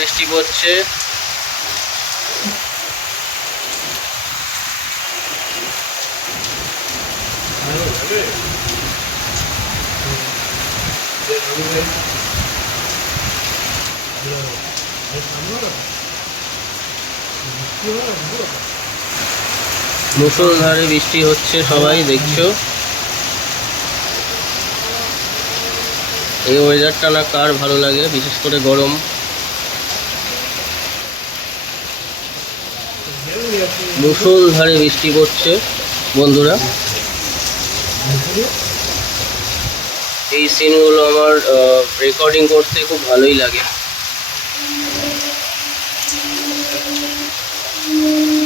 বৃষ্টি পড়ছে। মুসলধারে বৃষ্টি হচ্ছে, সবাই দেখছ। এই ওয়েদারটা না কার ভালো লাগে, বিশেষ করে গরম। মুসলধারে বৃষ্টি পড়ছে, বন্ধুরা। এই সিনগুলো আমার রেকর্ডিং করতে খুব ভালোই লাগে।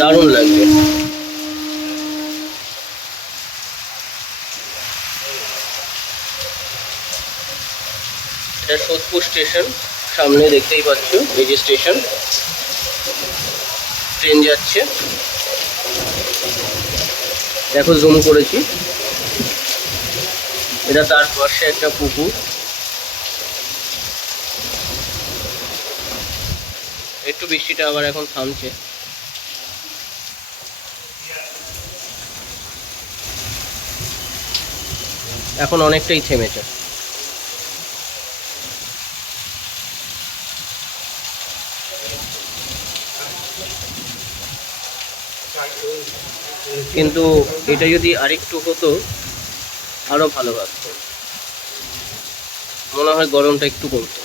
দারুণ লাগবে। এটা সোদপুর স্টেশন, সামনে দেখতেই পাচ্ছ, এই যে স্টেশন। ট্রেন যাচ্ছে। দেখো জুম করেছি। এটা তার পাশে একটা পুকুর। একটু বৃষ্টিটা আবার এখন থামছে। এখন অনেকটাই থেমেছে। কিন্তু এটা যদি আরেকটু হতো আরও ভালো লাগতো। মনে হয় গরমটা একটু কমতো।